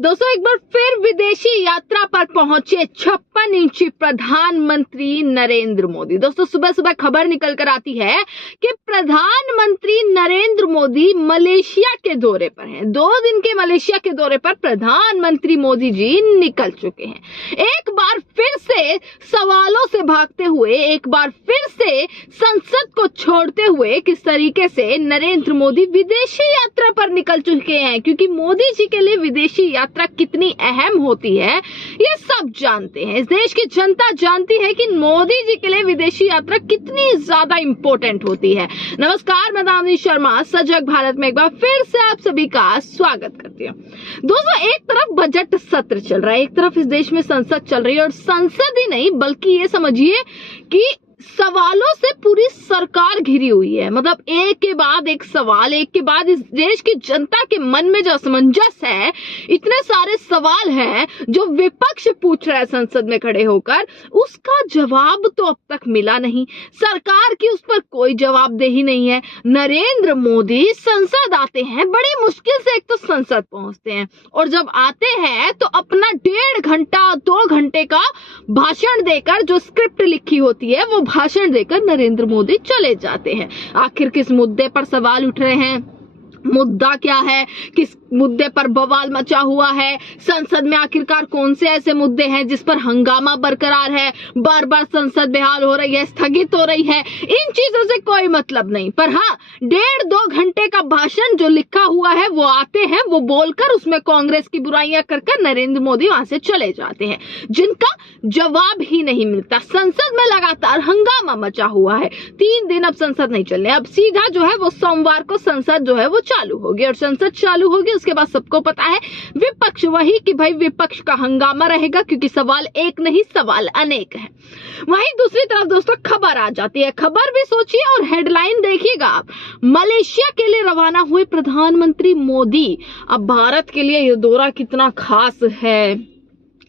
दोस्तों एक बार फिर विदेशी यात्रा पर पहुंचे 56 इंची प्रधानमंत्री नरेंद्र मोदी। दोस्तों सुबह सुबह खबर निकल कर आती है कि प्रधानमंत्री नरेंद्र मोदी मलेशिया के दौरे पर हैं। 2 दिन के मलेशिया के दौरे पर प्रधानमंत्री मोदी जी निकल चुके हैं। एक बार फिर से सवालों से भागते हुए, एक बार फिर से संसद को छोड़ते हुए किस तरीके से नरेंद्र मोदी विदेशी यात्रा पर निकल चुके हैं, क्योंकि मोदी जी के लिए विदेशी यात्रा कितनी अहम होती है ये सब जानते हैं। इस देश की जनता जानती है कि मोदी जी के लिए विदेशी यात्रा कितनी ज्यादा इंपॉर्टेंट होती है। नमस्कार, मैं दामिनी शर्मा सजग भारत में एक बार फिर से आप सभी का स्वागत करती हूँ। दोस्तों एक तरफ बजट सत्र चल रहा है, एक तरफ इस देश में संसद चल रही है, और संसद ही नहीं बल्कि ये समझिए कि सवालों से पूरी सरकार घिरी हुई है। मतलब एक के बाद एक सवाल, एक के बाद इस देश की जनता के मन में जो असमंजस है, इतने सारे सवाल हैं जो विपक्ष पूछ रहा है संसद में खड़े होकर, उसका जवाब तो अब तक मिला नहीं। सरकार की उस पर कोई जवाबदेही नहीं है। नरेंद्र मोदी संसद आते हैं, बड़ी मुश्किल से एक तो संसद पहुंचते हैं, और जब आते हैं तो अपना 1.5 घंटा 2 घंटे का भाषण देकर, जो स्क्रिप्ट लिखी होती है वो भाषण देकर नरेंद्र मोदी चले जाते हैं। आखिर किस मुद्दे पर सवाल उठ रहे हैं, मुद्दा क्या है, किस मुद्दे पर बवाल मचा हुआ है, संसद में आखिरकार कौन से ऐसे मुद्दे हैं जिस पर हंगामा बरकरार है, बार बार संसद बेहाल हो रही है, स्थगित हो रही है, इन चीजों से कोई मतलब नहीं। पर हाँ, 1.5-2 घंटे का भाषण जो लिखा हुआ है वो आते हैं, वो बोलकर उसमें कांग्रेस की बुराइयां कर नरेंद्र मोदी वहां से चले जाते हैं, जिनका जवाब ही नहीं मिलता। संसद में लगातार हंगामा मचा हुआ है। 3 दिन अब संसद नहीं चलने, अब सीधा जो है वो सोमवार को संसद जो है वो चालू होगी, और संसद चालू होगी उसके बाद सबको पता है विपक्ष वही कि भाई विपक्ष का हंगामा रहेगा, क्योंकि सवाल एक नहीं सवाल अनेक है। वहीं दूसरी तरफ दोस्तों खबर आ जाती है। खबर भी सोचिए और हेडलाइन देखिएगा आप, मलेशिया के लिए रवाना हुए प्रधानमंत्री मोदी। अब भारत के लिए यह दौरा कितना खास है,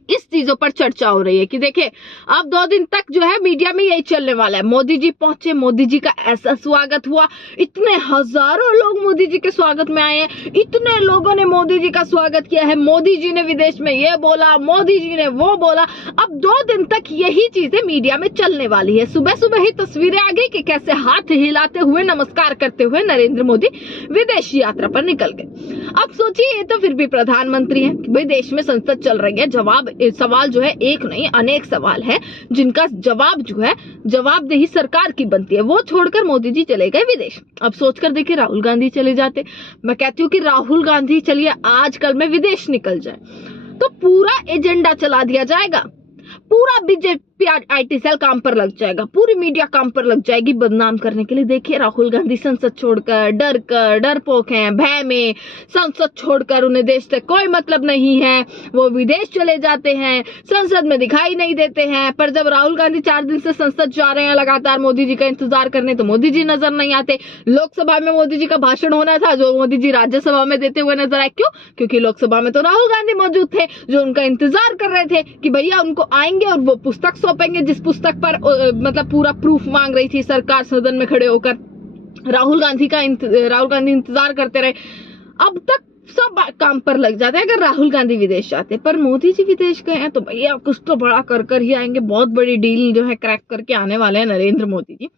इस चीजों पर चर्चा हो रही है कि देखिए अब 2 दिन तक जो है मीडिया में यही चलने वाला है। मोदी जी पहुंचे, मोदी जी का ऐसा स्वागत हुआ, इतने हजारों लोग मोदी जी के स्वागत में आए हैं, इतने लोगों ने मोदी जी का स्वागत किया है, मोदी जी ने विदेश में ये बोला, मोदी जी ने वो बोला। अब 2 दिन तक यही चीजें मीडिया में चलने वाली है। सुबह सुबह ही तस्वीरें आ गई कि कैसे हाथ हिलाते हुए, नमस्कार करते हुए नरेंद्र मोदी विदेशी यात्रा पर निकल गए। अब सोचिए ये तो फिर भी प्रधानमंत्री है, भाई देश में संसद चल रही है, सवाल जो है एक नहीं अनेक सवाल है, जिनका जवाब जो है जवाबदेही सरकार की बनती है। वो छोड़कर मोदी जी चले गए विदेश। अब सोचकर देखिए राहुल गांधी चले जाते। मैं कहती हूँ कि राहुल गांधी चलिए आजकल में विदेश निकल जाए तो पूरा एजेंडा चला दिया जाएगा, पूरा बीजेपी IT सेल काम पर लग जाएगा, पूरी मीडिया काम पर लग जाएगी बदनाम करने के लिए। देखिए राहुल गांधी संसद छोड़कर डरपोक हैं, भय में संसद छोड़कर, उन्हें देश से कोई मतलब नहीं है, वो विदेश चले जाते हैं, संसद में दिखाई नहीं देते हैं। पर जब राहुल गांधी 4 दिन से संसद जा रहे हैं लगातार मोदी जी का इंतजार करने, तो मोदी जी नजर नहीं आते। लोकसभा में मोदी जी का भाषण होना था, जो मोदी जी राज्यसभा में देते हुए नजर आए। क्यों? क्योंकि लोकसभा में तो राहुल गांधी मौजूद थे, जो उनका इंतजार कर रहे थे कि भैया उनको आएंगे और वो पुस्तक सौंपेंगे, जिस पुस्तक पर मतलब पूरा प्रूफ मांग रही थी सरकार सदन में खड़े होकर। राहुल गांधी इंतजार करते रहे। अब तक सब काम पर लग जाते हैं अगर राहुल गांधी विदेश जाते, पर मोदी जी विदेश गए हैं तो भैया कुछ तो बड़ा कर ही आएंगे। बहुत बड़ी डील जो है क्रैक करके आने वाले हैं नरेंद्र मोदी जी।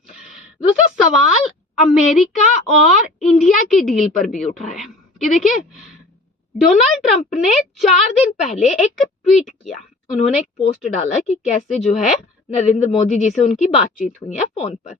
दोस्तों सवाल अमेरिका और इंडिया की डील पर भी उठ रहा है कि देखिए डोनाल्ड ट्रंप ने 4 दिन पहले एक ट्वीट किया। उन्होंने एक पोस्ट डाला कि कैसे जो है नरेंद्र मोदी जी से उनकी बातचीत हुई है फोन पर,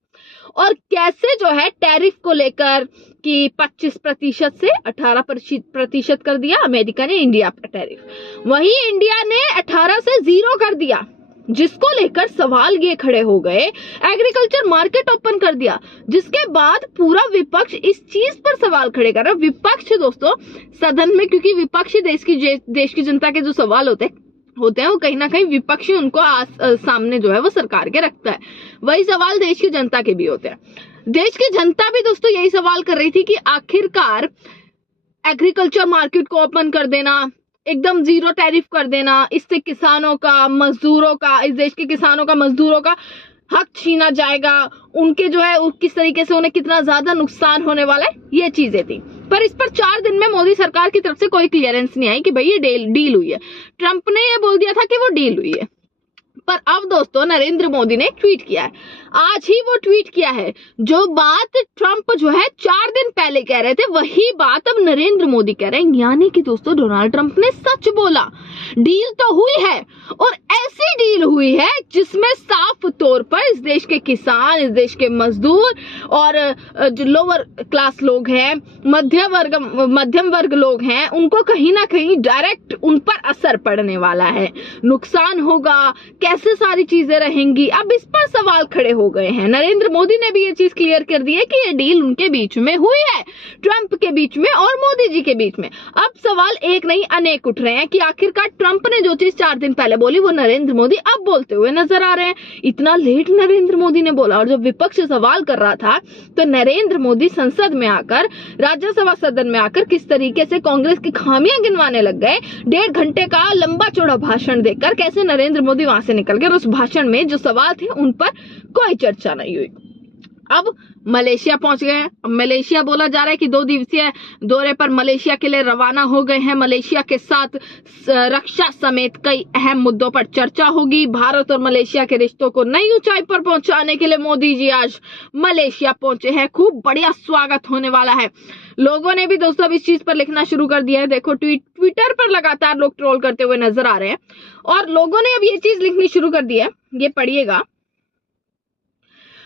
और कैसे जो है टैरिफ को लेकर कि 25% से 18% कर दिया अमेरिका ने इंडिया पर टैरिफ, वहीं इंडिया ने 18 से 0 कर दिया, जिसको लेकर सवाल ये खड़े हो गए। एग्रीकल्चर मार्केट ओपन कर दिया, जिसके बाद पूरा विपक्ष इस चीज पर सवाल खड़े कर रहा है। विपक्ष दोस्तों सदन में, क्योंकि विपक्ष देश की जनता के जो सवाल होते हैं वो कहीं ना कहीं विपक्षी उनको सामने जो है वो सरकार के रखता है, वही सवाल देश की जनता के भी होते हैं। देश की जनता भी दोस्तों यही सवाल कर रही थी कि आखिरकार एग्रीकल्चर मार्केट को ओपन कर देना, एकदम 0 टैरिफ कर देना, इससे किसानों का, मजदूरों का, इस देश के किसानों का, मजदूरों का हक छीना जाएगा, उनके जो है किस तरीके से उन्हें कितना ज्यादा नुकसान होने वाला है, ये चीजें थी। पर इस पर 4 दिन में मोदी सरकार की तरफ से कोई क्लियरेंस नहीं आई कि भाई ये डील हुई है। ट्रंप ने ये बोल दिया था कि वो डील हुई है, पर अब दोस्तों नरेंद्र मोदी ने ट्वीट किया है, आज ही वो ट्वीट किया है। जो बात ट्रंप जो है 4 दिन पहले कह रहे थे, वही बात अब नरेंद्र मोदी कह रहे हैं। यानी कि दोस्तों डोनाल्ड ट्रंप ने सच बोला, डील तो हुई है, और ऐसी डील हुई है जिसमें साफ तौर पर इस देश के किसान, इस देश के मजदूर और जो लोअर क्लास लोग हैं, मध्यम वर्ग लोग हैं, उनको कहीं ना कहीं डायरेक्ट उन पर असर पड़ने वाला है, नुकसान होगा, कैसे सारी चीजें रहेंगी। अब इस पर सवाल खड़े हो गए हैं। नरेंद्र मोदी ने भी ये चीज क्लियर कर दी है कि ये डील उनके बीच में हुई है, ट्रंप के बीच में और मोदी जी के बीच में। अब सवाल एक नहीं अनेक उठ रहे हैं कि आखिरकार ट्रंप ने जो चीज 4 दिन पहले बोली वो नरेंद्र मोदी अब बोलते हुए नजर आ रहे हैं। इतना लेट नरेंद्र मोदी ने बोला, और जब विपक्ष सवाल कर रहा था तो नरेंद्र मोदी संसद में आकर, राज्यसभा सदन में आकर किस तरीके से कांग्रेस की खामियां गिनवाने लग गए। 1.5 घंटे का लंबा चौड़ा भाषण देकर कैसे नरेंद्र मोदी वहां से निकल गए। उस भाषण में जो सवाल थे उन पर कोई चर्चा नहीं हुई। अब मलेशिया पहुंच गए हैं। अब मलेशिया बोला जा रहा है कि 2 दिवसीय दौरे पर मलेशिया के लिए रवाना हो गए हैं। मलेशिया के साथ रक्षा समेत कई अहम मुद्दों पर चर्चा होगी। भारत और मलेशिया के रिश्तों को नई ऊंचाई पर पहुंचाने के लिए मोदी जी आज मलेशिया पहुंचे हैं। खूब बढ़िया स्वागत होने वाला है। लोगों ने भी दोस्तों अब इस चीज पर लिखना शुरू कर दिया है। देखो ट्विटर पर लगातार लोग ट्रोल करते हुए नजर आ रहे हैं, और लोगों ने अब ये चीज लिखनी शुरू कर दी है। ये पढ़िएगा,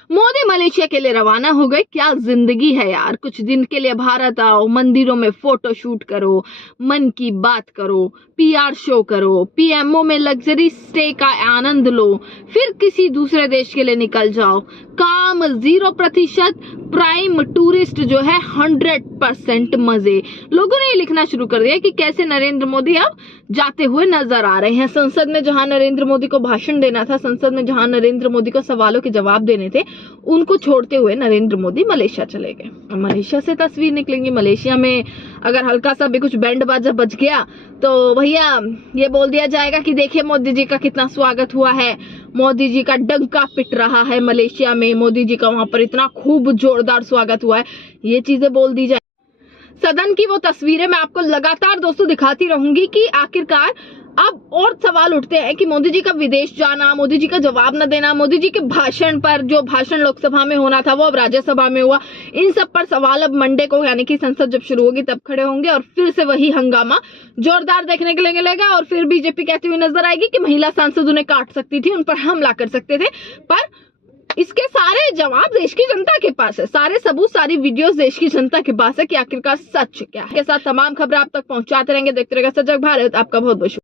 मोदी मलेशिया के लिए रवाना हो गए। क्या जिंदगी है यार, कुछ दिन के लिए भारत आओ, मंदिरों में फोटो शूट करो, मन की बात करो, पीआर शो करो, पीएमओ में लग्जरी स्टे का आनंद लो, फिर किसी दूसरे देश के लिए निकल जाओ। काम 0%, प्राइम टूरिस्ट जो है 100% मजे। लोगों ने ये लिखना शुरू कर दिया कि कैसे नरेंद्र मोदी अब जाते हुए नजर आ रहे हैं। संसद में जहां नरेंद्र मोदी को भाषण देना था, संसद में जहां नरेंद्र मोदी को सवालों के जवाब देने थे, उनको छोड़ते हुए नरेंद्र मोदी मलेशिया चले गए। मलेशिया से तस्वीर निकलेंगी। मलेशिया में अगर हल्का सा भी कुछ बैंड बाजा बज गया तो भैया ये बोल दिया जाएगा कि देखिए मोदी जी का कितना स्वागत हुआ है, मोदी जी का डंका पिट रहा है मलेशिया में, मोदी जी का वहां पर इतना खूब जोरदार स्वागत हुआ है, ये चीजें बोल दी जाए। सदन की वो तस्वीरें मैं आपको लगातार दोस्तों दिखाती रहूंगी कि आखिरकार अब और सवाल उठते हैं कि मोदी जी का विदेश जाना, मोदी जी का जवाब न देना, मोदी जी के भाषण पर, जो भाषण लोकसभा में होना था वो अब राज्यसभा में हुआ, इन सब पर सवाल अब मंडे को यानी कि संसद जब शुरू होगी तब खड़े होंगे, और फिर से वही हंगामा जोरदार देखने के लिए मिलेगा। और फिर बीजेपी कहती हुई नजर आएगी कि महिला सांसद उन्हें काट सकती थी, उन पर हमला कर सकते थे, पर इसके सारे जवाब देश की जनता के पास है, सारे सबूत, सारी वीडियोस देश की जनता के पास है कि आखिरकार सच क्या है। के साथ तमाम खबरें आप तक पहुंचाते रहेंगे। देखते रहेगा सजग भारत। आपका बहुत बहुत शुक्रिया।